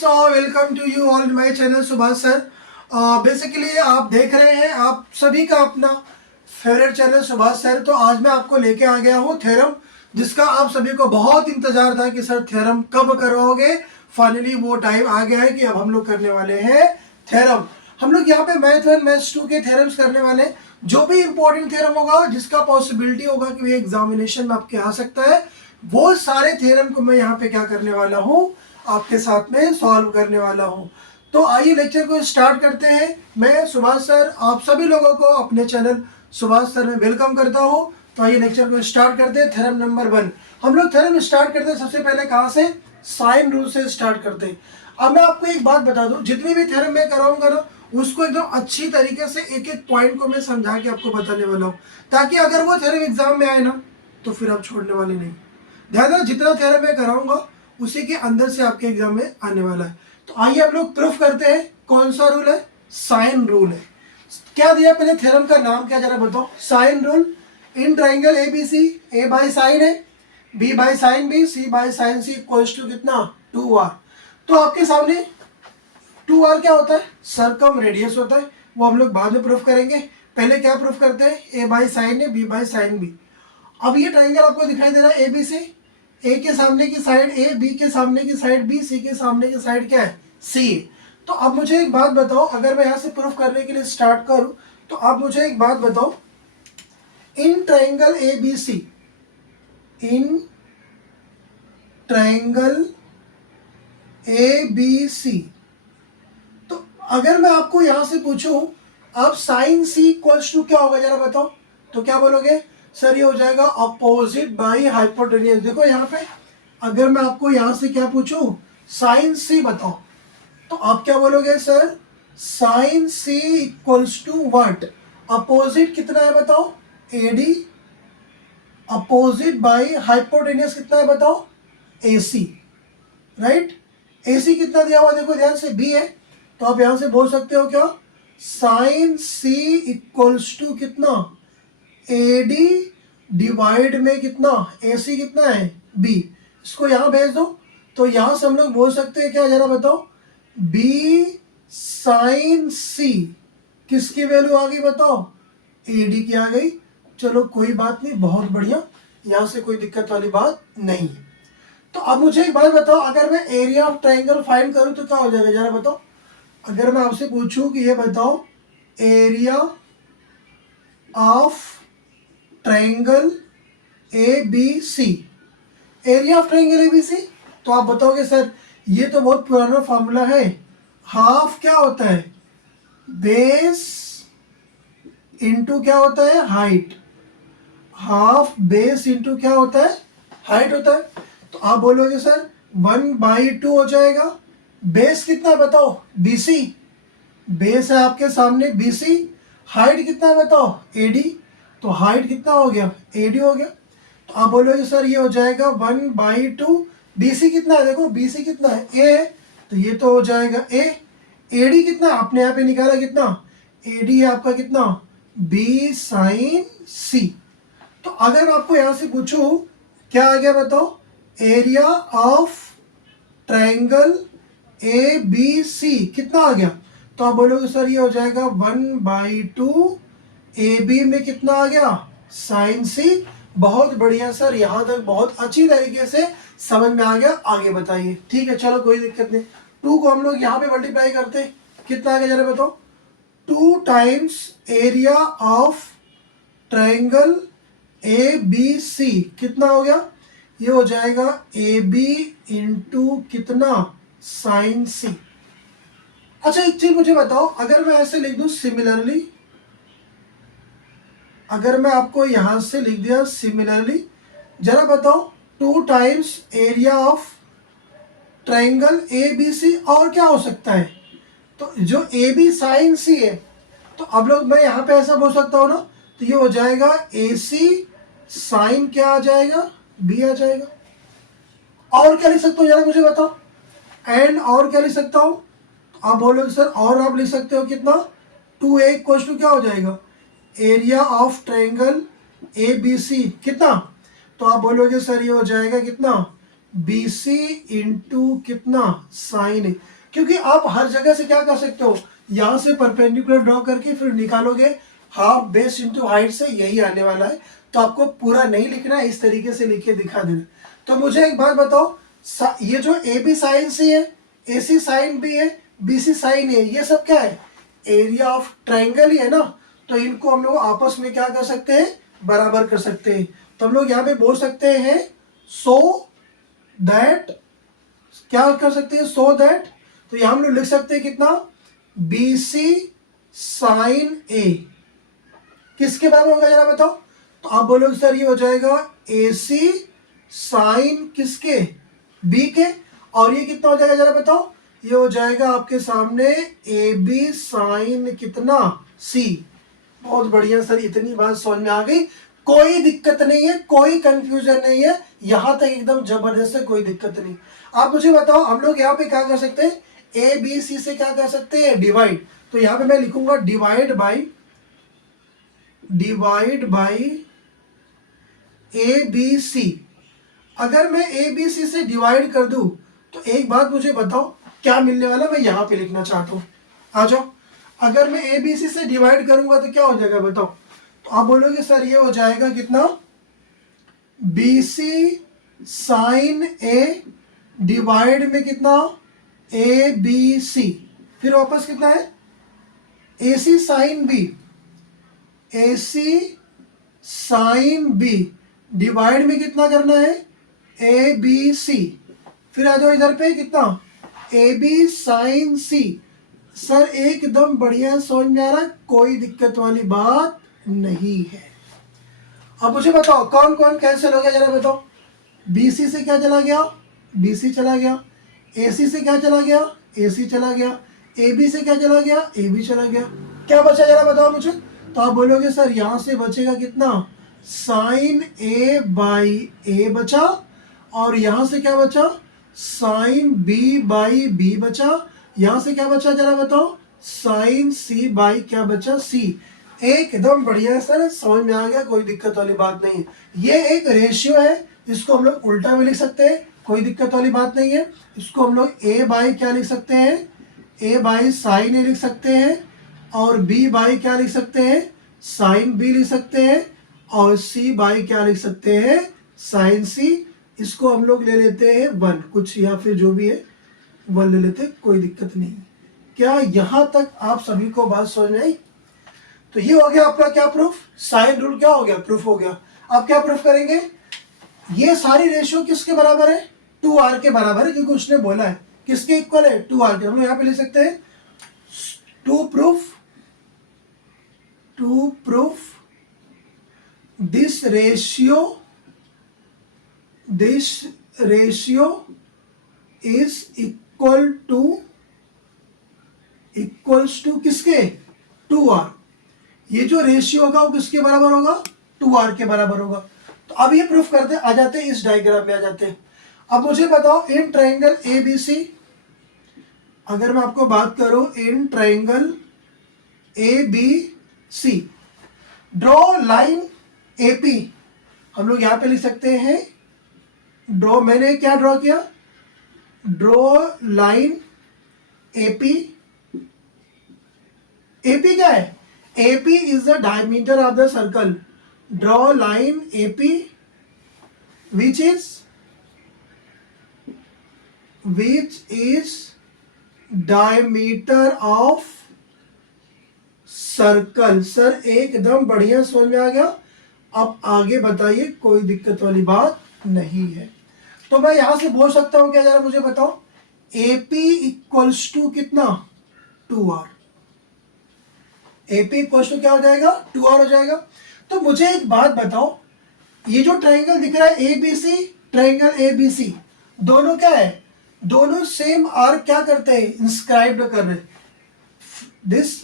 Friends, welcome to you all my channel Subhash sir. Basically आप देख रहे हैं आप सभी का अपना फेवरेट चैनल सुभाष सर। तो आज मैं आपको लेके आ गया हूँ थ्योरम, जिसका आप सभी को बहुत इंतजार था कि सर थ्योरम कब करवाओगे। फाइनली वो टाइम आ गया है कि अब हम लोग करने वाले हैं थ्योरम। हम लोग यहाँ पे मैथ 1 मैथ्स 2 के थ्योरम्स करने वाले हैं। जो भी इंपॉर्टेंट थ्योरम होगा, जिसका पॉसिबिलिटी होगा कि एग्जामिनेशन में आपके आ सकता है, वो सारे थ्योरम को मैं यहाँ पे क्या करने वाला हूँ, आपके साथ में सॉल्व करने वाला हूँ। तो आइए लेक्चर को स्टार्ट करते हैं। मैं सुभाष सर आप सभी लोगों को अपने चैनल सुभाष सर में वेलकम करता हूँ। तो आइए लेक्चर को स्टार्ट करते हैं। थ्योरम नंबर 1 हम लोग थ्योरम स्टार्ट करते हैं सबसे पहले कहाँ से, साइन रूल से स्टार्ट करते हैं। अब मैं आपको एक बात बता दूं, जितनी भी थ्योरम मैं कराऊंगा ना, उसको एकदम अच्छी तरीके से एक एक पॉइंट को मैं समझा के आपको बताने वाला हूँ, ताकि अगर वो थ्योरम एग्जाम में आए ना तो फिर आप छोड़ने वाले नहीं। ध्यान रखना, जितना थ्योरम मैं कराऊंगा उसी के अंदर से आपके एग्जाम में आने वाला है। तो आइए हम लोग प्रूफ करते हैं। कौन सा रूल है? साइन रूल है। क्या दिया पहले, थ्योरम का नाम क्या जरा बताओ। Sine rule. In triangle A B C, A by sine A, B by sine B, C by sine C equals to कितना, 2r। तो आपके सामने 2r क्या होता है, सर्कम रेडियस होता है। वो हम लोग बाद में प्रूफ करेंगे। पहले क्या प्रूफ करते हैं, A by sine A, B by sine B. अब ये ट्राइंगल आपको दिखाई दे रहा है ए बी सी। ए के सामने की साइड ए, बी के सामने की साइड बी, सी के सामने की साइड क्या है, सी। तो अब मुझे एक बात बताओ, अगर मैं यहाँ से प्रूफ करने के लिए स्टार्ट करूँ तो आप मुझे एक बात बताओ, in triangle A B C, in triangle A B C, तो अगर मैं आपको यहां से पूछूं अब साइन सी इक्वल्स टू क्या होगा जरा बताओ, तो क्या बोलोगे सर? ये हो जाएगा अपोजिट बाई हाइपोटेन्यूज। देखो यहाँ पे अगर मैं आपको यहां से क्या पूछूं, साइन सी बताओ, तो आप क्या बोलोगे sir? Sine C equals to what? Opposite कितना है बताओ, एडी, अपोजिट बाई हाइपोटेन्यूज कितना है बताओ, एसी। राइट, एसी कितना दिया हुआ देखो ध्यान से, बी है। तो आप यहां से बोल सकते हो क्या, साइन सी इक्वल्स टू कितना, एडी डिवाइड में कितना, एसी कितना है, बी। इसको यहां भेज दो तो यहां से हम लोग बोल सकते हैं क्या जरा बताओ, बी साइन सी किसकी वैल्यू आ गई बताओ, एडी की आ गई। चलो कोई बात नहीं, बहुत बढ़िया, यहां से कोई दिक्कत वाली बात नहीं है। तो अब मुझे एक बात बताओ, अगर मैं एरिया ऑफ ट्राइंगल फाइंड करूं तो क्या हो जाएगा जरा बताओ। अगर मैं आपसे पूछूं कि ये बताओ area of triangle A B C, area of triangle A B C, तो आप बताओगे सर ये तो बहुत पुराना फॉर्मूला है, हाफ क्या होता है, बेस इंटू क्या होता है, हाइट। हाफ बेस इंटू क्या होता है, हाइट होता है। तो आप बोलोगे सर 1/2 हो जाएगा। बेस कितना है बताओ, BC, बेस है आपके सामने BC। हाइट कितना है बताओ, AD, तो हाइट कितना हो गया, AD हो गया। तो आप बोलोगे सर ये हो जाएगा 1/2। BC कितना है देखो, BC कितना है, A है, तो ये तो हो जाएगा A। AD कितना आपने यहाँ पे निकाला कितना, AD है आपका कितना, B साइन C। तो अगर मैं आपको यहां से पूछूं क्या आ गया बताओ, area of triangle A B C कितना आ गया, तो आप बोलोगे सर ये हो जाएगा 1/2, ए बी में कितना आ गया, साइन सी। बहुत बढ़िया सर, यहां तक बहुत अच्छी तरीके से समझ में आ गया। आगे बताइए। ठीक है, चलो कोई दिक्कत नहीं। 2 को हम लोग यहाँ पे मल्टीप्लाई करते हैं, कितना आ गया जरा बताओ, 2 times area of triangle A B C कितना हो गया, ये हो जाएगा ए बी इंटू कितना, साइन सी। अच्छा एक चीज मुझे बताओ, अगर मैं ऐसे लिख दूं सिमिलरली, अगर मैं आपको यहां से लिख दिया सिमिलरली, जरा बताओ 2 times area of triangle A B C, और क्या हो सकता है, तो जो ए बी साइन सी है, तो अब लोग मैं यहाँ पे ऐसा बोल सकता हूँ ना, तो ये हो जाएगा ए सी साइन क्या आ जाएगा, बी आ जाएगा। और क्या लिख सकता हूँ जरा मुझे बताओ, एंड और क्या लिख सकता हूँ, तो आप बोलोगे सर और आप लिख सकते हो कितना, 2a इक्वल्स टू क्या हो जाएगा, area of triangle A B C कितना, तो आप बोलोगे सर ये हो जाएगा कितना, BC इंटू कितना साइन ए, क्योंकि आप हर जगह से क्या कर सकते हो, यहां से परपेंडिकुलर ड्रॉ करके फिर निकालोगे हाफ बेस इंटू हाइट से, यही आने वाला है। तो आपको पूरा नहीं लिखना है, इस तरीके से लिख के दिखा देना। तो मुझे एक बात बताओ, ये जो ए बी साइन सी है, ए सी साइन बी है, बी सी साइन ए, ये सब क्या है, एरिया ऑफ ट्राइंगल ही है ना। तो इनको हम लोग आपस में क्या कर सकते हैं, बराबर कर सकते हैं। तो हम लोग यहाँ पे बोल सकते हैं सो दैट, क्या कर सकते हैं, सो दैट, तो यहां हम लोग लिख सकते हैं कितना, बी सी साइन ए किसके बराबर होगा जरा बताओ। तो आप बोलोगे सर ये हो जाएगा ए सी साइन किसके, बी के, और ये कितना हो जाएगा जरा बताओ, ये हो जाएगा आपके सामने ए बी साइन कितना सी। बहुत बढ़िया सर, इतनी बात समझ में आ गई, कोई दिक्कत नहीं है, कोई कंफ्यूजन नहीं है, यहां तक एकदम जबरदस्त है, कोई दिक्कत नहीं। आप मुझे बताओ हम लोग यहाँ पे क्या कर सकते हैं, ए बी सी से क्या कर सकते हैं, डिवाइड। तो यहाँ पे मैं लिखूंगा divide by A B C. अगर मैं ए बी सी से डिवाइड कर दूं तो एक बात मुझे बताओ क्या मिलने वाला, मैं यहां पे लिखना चाहता हूं, आ जाओ। अगर मैं ए बी सी से डिवाइड करूंगा तो क्या हो जाएगा बताओ। तो आप बोलोगे सर ये हो जाएगा कितना, बी सी साइन ए डिवाइड में कितना, ए बी सी, फिर वापस कितना है, ए सी साइन बी, ए सी साइन बी डिवाइड में कितना करना है, ए बी सी, फिर आ जाओ इधर पे कितना, A B sine C. Sir एकदम बढ़िया समझ में आ रहा है, कोई दिक्कत वाली बात नहीं है। अब मुझे बताओ कौन कौन कैंसिल हो गया जरा बताओ। बी सी से क्या चला गया, बी सी चला गया, ए सी से क्या चला गया, ए सी चला गया, ए बी से क्या चला गया, ए बी चला गया, क्या बचा जरा बताओ मुझे। तो आप बोलोगे सर यहां से बचेगा कितना, साइन ए बाई ए बचा, और यहां से क्या बचा, साइन बी बाई बी बचा, यहां से क्या बचा जरा बताओ, साइन सी बाई क्या बचा, सी। एकदम बढ़िया है सर, समझ में आ गया, कोई दिक्कत वाली बात नहीं है। ये एक रेशियो है, इसको हम लोग उल्टा भी लिख सकते हैं, कोई दिक्कत वाली बात नहीं है। इसको हम लोग ए बाई क्या लिख सकते हैं, ए बाई साइन ए लिख सकते हैं, और बी बाई क्या लिख सकते हैं, साइन बी लिख सकते हैं, और सी बाई क्या लिख सकते हैं, साइन सी। इसको हम लोग ले लेते हैं 1 कुछ, या फिर जो भी है 1 ले लेते हैं, कोई दिक्कत नहीं। क्या यहां तक आप सभी को बात समझ में आई। तो ये हो गया आपका क्या प्रूफ, साइन रूल क्या हो गया, प्रूफ हो गया। अब क्या प्रूफ करेंगे, ये सारी रेशियो किसके बराबर है, 2r के बराबर है, क्योंकि उसने बोला है किसके इक्वल है, 2r के। हम लोग यहाँ पे ले सकते हैं to prove this ratio is equals to किसके, 2r। ये जो रेशियो होगा वो किसके बराबर होगा, 2r के बराबर होगा। तो अब ये प्रूफ करते आ जाते हैं, इस डायग्राम में आ जाते हैं। अब मुझे बताओ in triangle A B C, अगर मैं आपको बात करूं in triangle A B C, draw line A P. हम लोग यहां पे लिख सकते हैं ड्रॉ, मैंने क्या ड्रॉ किया, ड्रॉ लाइन एपी। एपी क्या है, AP is the diameter of the circle. Draw line AP which is diameter of circle. Sir एकदम बढ़िया समझ में आ गया। अब आगे बताइए, कोई दिक्कत वाली बात नहीं है। तो मैं यहां से बोल सकता हूं क्या, जरा मुझे बताओ, एपी इक्वल्स टू कितना, 2r। एपी इक्वल्स टू क्या हो जाएगा, 2r हो जाएगा। तो मुझे एक बात बताओ, ये जो ट्राइंगल दिख रहा है A B C, triangle A B C, दोनों क्या है, दोनों सेम आर्क क्या करते हैं, इंस्क्राइब कर रहे हैं। This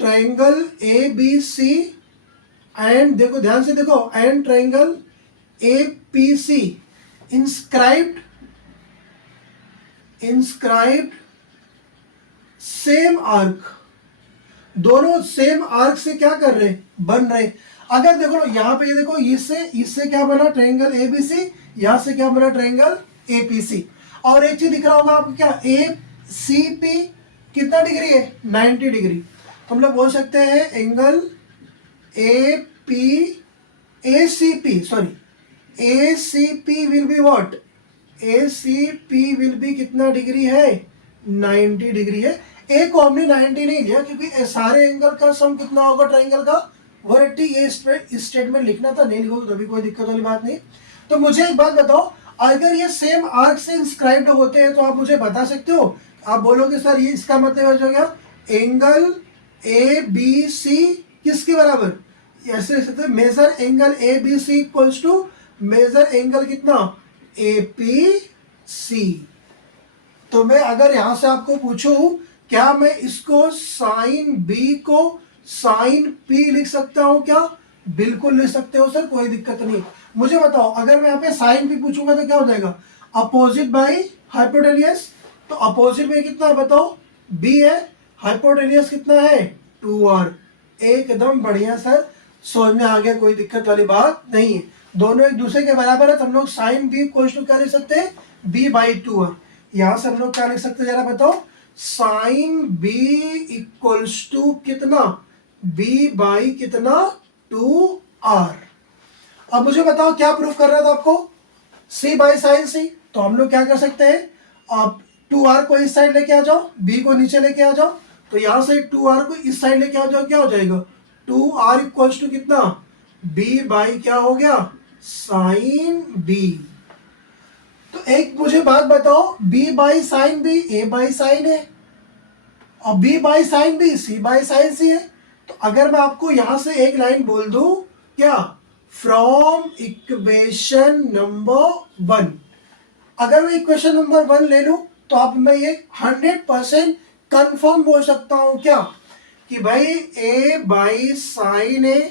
triangle A B C and, देखो ध्यान से देखो, and triangle A P C inscribed same arc. दोनों सेम आर्क से क्या कर रहे हैं, बन रहे। अगर देखो यहाँ पे ये देखो, इससे क्या बना ट्रायंगल एबीसी, यहाँ से क्या बना ट्रायंगल एपीसी। और एक चीज दिख रहा होगा आपको, क्या एसीपी कितना डिग्री है 90 डिग्री। तो हम लोग बोल सकते हैं angle ACP will be what, ACP will be कितना डिग्री है 90 डिग्री है। ए को हमने 90 नहीं लिया क्योंकि सारे एंगल का सम कितना होगा ट्रायंगल का 180। ये स्टेटमेंट लिखना था, नहीं लिखोगे तो भी कोई दिक्कत वाली बात नहीं। तो मुझे एक बात बताओ, अगर ये सेम आर्क से इंस्क्राइब्ड होते हैं तो आप मुझे बता सकते हो, आप बोलोगे सर ये इसका मतलब हो गया एंगल ए बी सी किसके बराबर, ऐसे लिख सकते हैं major angle A B C equals to major angle कितना ए पी सी। तो मैं अगर यहां से आपको पूछूं क्या मैं इसको साइन बी को साइन पी लिख सकता हूं क्या, बिल्कुल लिख सकते हो सर, कोई दिक्कत नहीं। मुझे बताओ अगर मैं यहाँ पे साइन पी पूछूंगा तो क्या हो जाएगा, अपोजिट बाई हाइपोटेनियस। तो अपोजिट में कितना है बताओ, बी है, हाइपोटेनियस कितना है 2r। एकदम बढ़िया सर, समझ में आ गया, कोई दिक्कत वाली बात नहीं है। दोनों एक दूसरे के बराबर है तो हम लोग साइन बी इक्वल्स टू क्या लिख सकते हैं, b बाई 2r। यहां से हम लोग क्या लिख सकते हैं जरा बताओ, साइन b इक्वल्स टू कितना, b बाई कितना 2r। अब मुझे बताओ क्या प्रूफ कर रहा था आपको, c बाई साइन c। तो हम लोग क्या कर सकते हैं, आप 2r को इस साइड लेके आ जाओ, b को नीचे लेके आ जाओ, तो यहां से 2r को इस साइड लेके आ जाओ, क्या हो जाएगा 2r इक्वल्स टू कितना, b बाई क्या हो गया साइन b। तो एक मुझे बात बताओ, b by sine b a by sign है, और b by sine b c by sine c है। तो अगर मैं आपको यहां से एक लाइन बोल दूं क्या, फ्रॉम इक्वेशन नंबर 1, अगर मैं इक्वेशन नंबर 1 ले लूं तो आप मैं ये 100% कंफर्म बोल सकता हूं क्या, कि भाई a by sine a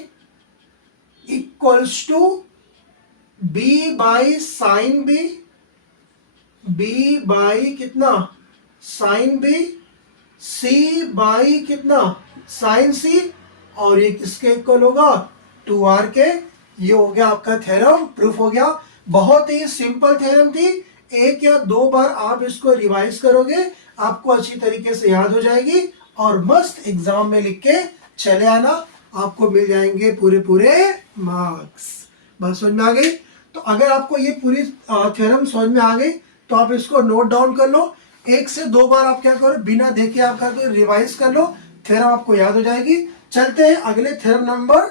equals to b by sine b, b by कितना साइन b, c बाई कितना साइन c, और ये किसके इक्वल होगा 2r के। ये हो गया आपका थ्योरम, प्रूफ हो गया। बहुत ही सिंपल थ्योरम थी, एक या दो बार आप इसको रिवाइज करोगे आपको अच्छी तरीके से याद हो जाएगी, और मस्त एग्जाम में लिख के चले आना, आपको मिल जाएंगे पूरे पूरे मार्क्स। बात समझ में आ गई। तो अगर आपको ये पूरी थ्योरम समझ में आ गई तो आप इसको नोट डाउन कर लो, एक से दो बार आप क्या करो बिना देखे आप क्या करो रिवाइज कर लो, थ्योरम आपको याद हो जाएगी। चलते हैं अगले थ्योरम नंबर